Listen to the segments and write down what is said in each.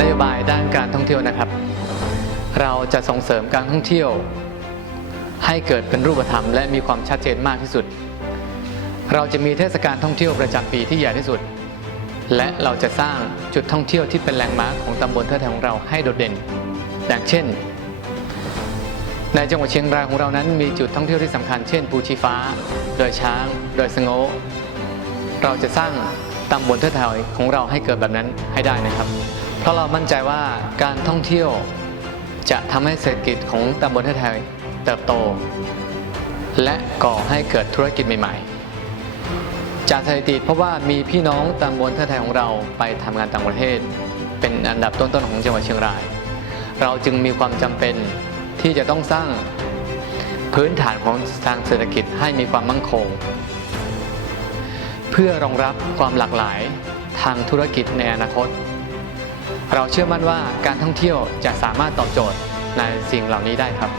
นโยบายด้านการท่องเที่ยวนะครับ เราจะส่งเสริมการท่องเที่ยว ให้เกิดเป็นรูปธรรม และมีความชัดเจนมากที่สุด เราจะมีเทศกาลท่องเที่ยวประจำปีที่ใหญ่ที่สุด และเราจะสร้างจุดท่องเที่ยวที่เป็นแหลนด์มาร์คของตำบลเทิดไทยของเราให้โดดเด่น อย่างเช่น ในจังหวัดเชียงรายของเรานั้นมีจุดท่องเที่ยวที่สำคัญเช่นภูชีฟ้าดอยช้างดอยสะโงเราจะสร้างตำบลเทิดไทยของเราให้เกิดแบบนั้นให้ได้นะครับ เพราะเรามั่นใจว่าการท่องเที่ยวจะทำให้เศรษฐกิจของตำบลเทิดไทยเติบโต และก่อให้เกิดธุรกิจใหม่ๆ จากสถิติเพราะว่ามีพี่น้องตำบลไทยของเราไปทำงานต่างประเทศ เป็นอันดับต้นๆของจังหวัดเชียงราย เราจึงมีความจำเป็นที่จะต้องสร้างพื้นฐานของทางเศรษฐกิจให้มีความมั่นคง เพื่อรองรับความหลากหลายทางธุรกิจในอนาคต เราเชื่อมั่นว่าการท่องเที่ยวจะสามารถตอบโจทย์ในสิ่งเหล่านี้ได้ครับ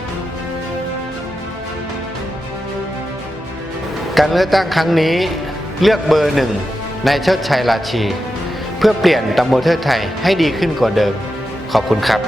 การเลือกตั้งครั้งนี้เลือกเบอร์หนึ่งนายเชิดชัยราชี เพื่อเปลี่ยนตำบลเทิดไทยให้ดีขึ้นกว่าเดิม ขอบคุณครับ